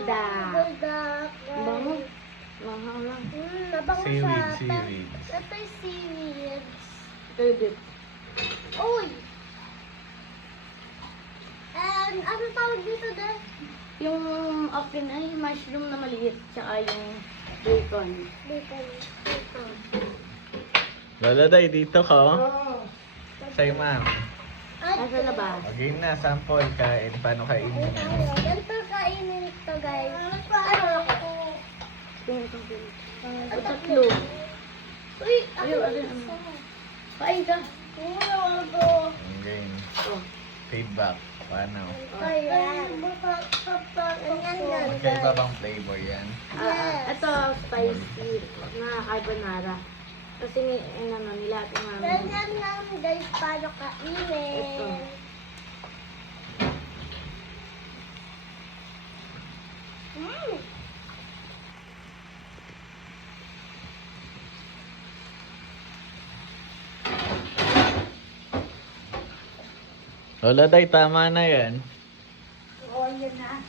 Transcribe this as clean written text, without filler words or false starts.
Buldak. Bango. Bango lang. Nabango Seaweed, siya. seaweed. Ito yung seaweed. Ito yung beef. Uy! And ano tawag dito din? Yung akin ay mushroom na maliit. Tsaka yung bacon. Bacon. Bacon. Lola Day, dito ka. Oh. Say ma'am. Nasa labas. Okay na, sample. Kain. Paano kainin yan? Ganito kainin ito, guys. At tatlo. Uy, Ayun, ayun. Kain ka. Okay. Oh. Feedback. Paano? Ayan. Magkaiba bang flavor yan? Ito spicy na carbonara. Kasi nila ito namin. Ganyan lang, guys, paano Ito. kainin. Lola Day, tama na yan. Oo, yun na.